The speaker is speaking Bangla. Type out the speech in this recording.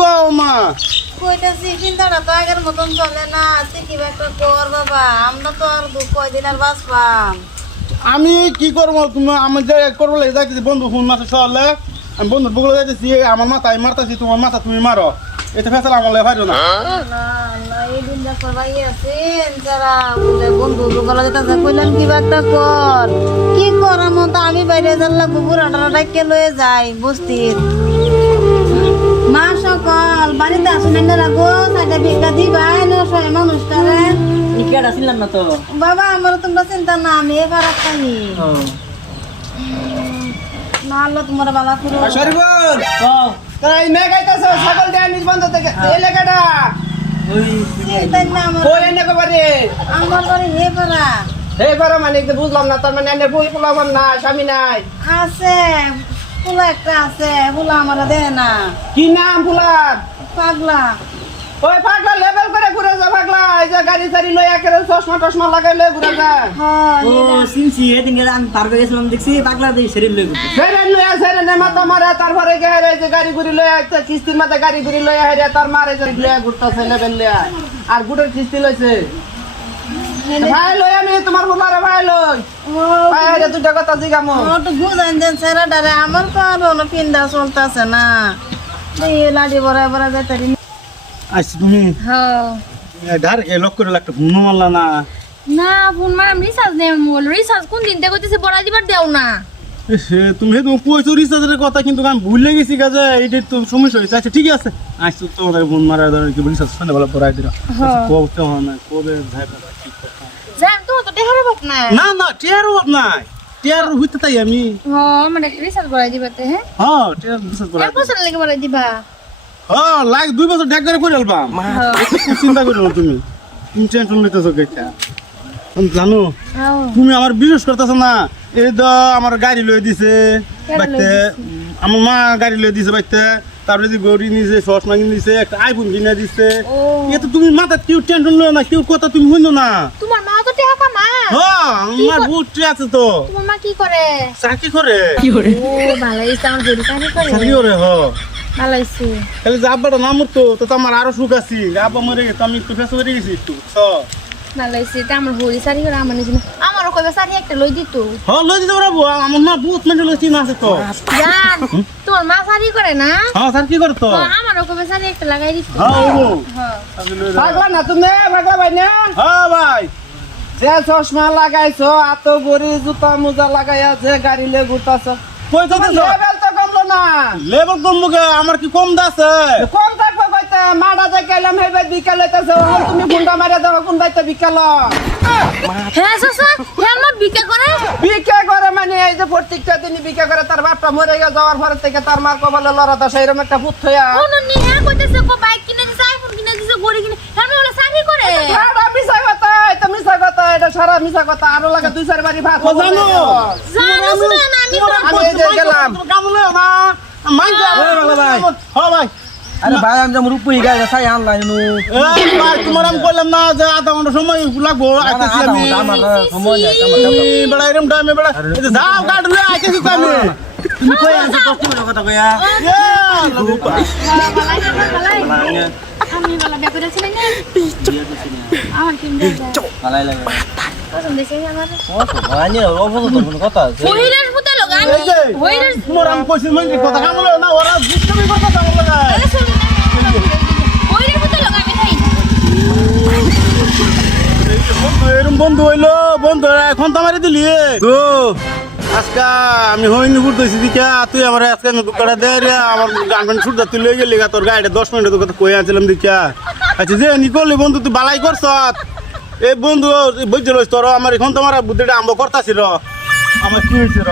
কও মা? কইতাছি চিন্তাটা তো আগের মতন চলে না, তুই কি একটা কর বাবা, আমরা তো আর কয়দিন আর বাঁচবাম। আমি কি করবো? তুমি আমি যে করবো যাইতেছি বন্ধু ফোন মাসে সহলে আমি বন্ধুর বগুলো যাইতেছি, আমার মাথায় মারতাছি, তোমার মাথা তুমি মারো, এতে ফেসাল আমার ভাইরো না। না না, এই দিন যা ভাই আছেন যারা বলে বন্ধু বগুলো যেতেছে, কইলেন কি একটা কর, কি করার মতো আমি বাইরে জানলা বুবুর আটাটা কে লয়ে যাই বস্তির। মা সকাল বাড়িতে আসুন না রাখো, সাইডে ভিক্ষা দিবা নয় মানুষটারে। নিকেটা ছিলাম না তো বাবা, আমার তোমরা চিন্তা না, আমি এবার খাইনি না, আল্লাহ তোমার বালা করো। শরীফুল তাই না গাইতাছ ছাগল দেয়া নিজ বন্ধ থেকে এই লেখাটা তাই না আমার কই এনে কবারে আমার বাড়ি হে পারা এই বারে মানে কি বুঝলাম না, তার মানে এনে বই পোলাবান না, স্বামী নাই? আছে, ফুলা একটা আছে, ফুলা আমার দেয় না। কি নাম ফুলার? পাগলা। ওই পাগলা লেভেল করে ঘুরে যা পাগলা, এই যে গাড়ি সারি লই একেবারে চশমা টশমা লাগাইলে ঘুরে যা। হ্যাঁ ও সিনসি এদিন আমি পারবে গেছিলাম দেখছি পাগলা দিয়ে শরীর লই গেছে সেরেন লই সেরেন মাথা মারে, তারপরে গেরে এই যে গাড়ি ঘুরি লই একটা কিস্তির মাথা গাড়ি ঘুরি লই হেরে তার মারে যে লই ঘুরতাছে লেভেল লই আর গুটের কিস্তি লইছে। ভাই লই আমি তোমার ফুলারে ভাই লই ভাই রে দুটা কথা জিগামু। তো বুঝাইন দেন সেরা ডারে, আমার কারণ পিন্ডা চলতেছে না, এই লাডি বড় বড় যাইতারি। আচ্ছা তুমি হ্যাঁ ধার এ লক করে লাগতে ঘুম মারলা না? না ফোন মারাম রিচার্জ নেই, মোবাইল রিচার্জ কোন দিন থেকে কইতেছে বড় দিবার দেও না। তুমি কইছো রিচার্জের কথা, কিন্তু আমি ভুলে গেছি কাজে, এইটার তো সমস্যা হয়েছে। আচ্ছা ঠিক আছে, আচ্ছা তোমাদের ফোন মারা ধরে কি রিচার্জ শুনে ভালো পড়াই দিরা কবে হয় না কবে ভাই ঠিক কথা জান তো তো দেখার বাপ না। না না টিয়ারও নাই, টিয়ার হইতে তাই আমি হ্যাঁ মানে রিচার্জ বড়াই দিবাতে। হ্যাঁ হ্যাঁ টিয়ার রিচার্জ করা এক বছর লাগে বড়াই দিবা। হ্যাঁ লাগ 2 বছর ডেক করে করে আলবাম। চিন্তা করো না তুমি, তুমি টেনশন নিতেছো কেকা জানো? তুমি আমার বিশ্বাস করতেছ না, এই তো আমার গাড়ি লয়ে দিছে বাইতে, আমার মা গাড়ি লয়ে দিছে বাইতে, তারপরে যে গড়ি নিছে চশমা কিনে দিছে, একটা আইফোন কিনে দিছে। এটা তুমি মাথা কেউ টেনশন লয় না, কেউ কথা তুমি শুনো না। তোমার মা তো টাকা কামা। হ্যাঁ আমার বহুত আছে তো। তোমার মা কি করে? চাকরি করে। ও ভালো হইছে, আমার গরি চাকরি করে। চাকরি করে হ ভালো হইছে। খালি যে আব্বাটা না মরতো তো আমার আরো সুখ আছি, আব্বা মরে গেছে আমি একটু ফেসে বেরিয়ে গেছি একটু। ভালো হইছে, তা আমার গরি চাকরি করে আমার নিজে আমারও কইবা চাকরি একটা লই দিত। হ্যাঁ লই দিতে পারবো, আমার মা বহুত মেন্টাল চিনা আছে তো। জান তোমার মা চাকরি করে না? হ্যাঁ স্যার কি করতো? আমারও কইবা চাকরি একটা লাগাই দিত। হ্যাঁ ও হ্যাঁ পাগলা না তুমি, পাগলা ভাই না? হ্যাঁ ভাই, যে চশমা লাগাইছো এত গরি জুতা মোজা লাগাইয়া যে গাড়ি লে ঘুরতাছো, কইতো লেভেল তো কমলো না। লেভেল কমবো কে? আমার কি কম দাছে? কম থাকবে কইতে মাডা যাই গেলাম হেবে বিকাল হইতাছে, তুমি গুন্ডা মারিয়া দাও কোন বাইতে বিকাল? হ্যাঁ চাচা, হ্যাঁ আমার বিকা করে। বিকা করে মানে এই যে প্রত্যেকটা দিনই বিকা করে, তার বাপটা মরে যাওয়ার পর থেকে তার মার কপালে লড়াতা সেইরকম একটা ভূত হইয়া। কোন নি হ্যাঁ কইতেছে কো বাইক কিনে দিছে, আইফোন কিনে দিছে, গড়ি কিনে, হ্যাঁ বলে চাকরি করে। সারা মিছা কথা, এটা মিছা কথা, এটা সারা মিছা কথা। আরো লাগে 2-4 বাড়ি ভাত জানো জানো শুনে না আমি আমি এই যে গেলাম কামলে না মাইজা। ভালো ভাই। হ্যাঁ ভাই, আরে ভাই আমি যেমন রূপই গায় ছাই আনলাই নু এই ভাই তোমার আমি কইলাম না যে আধা ঘন্টা সময় লাগবো, আইতেছি আমি। আমার সময় নাই এই বেড়া এরম টাইমে বেড়া এই যে যাও গাড়ি লয়ে আইতেছি তো আমি। তুমি কই আনছো কষ্ট করে কথা কইয়া আমি বলা ব্যাপারে ছিল না আমার কি ভালাই লাগে পছন্দ দেখে আমার ও তো ভাই নি অবস্থা তো কোনো কথা আছে হইলের পুতে লগা এই আমি যে হইলের তোমার আমি কইছি মানে কথা কামলে না, ওরা দুষ্টমি করতে কামলে লাগায়। হইলের পুতে লগা আমি খাই এরম বন্ধু হইলো, বন্ধু এখন তো আমারে দিলি তো আজকে আমি হইনি ঘুরতেছি দিকা, তুই আমার আজকে আমি বুকাটা দে রে, আমার গার্লফ্রেন্ড ছুটতে তুই লই গেলি তোর গাড়িটা 10 মিনিট তোর কথা কই আনছিলাম দিকা। আচ্ছা যে নি করলি বন্ধু তুই বালাই করছ, এই বন্ধু বুঝতে লইছ তোর আমার এখন তোমার বুদ্ধিটা আম্ব করতাছিল, আমার কি হয়েছে র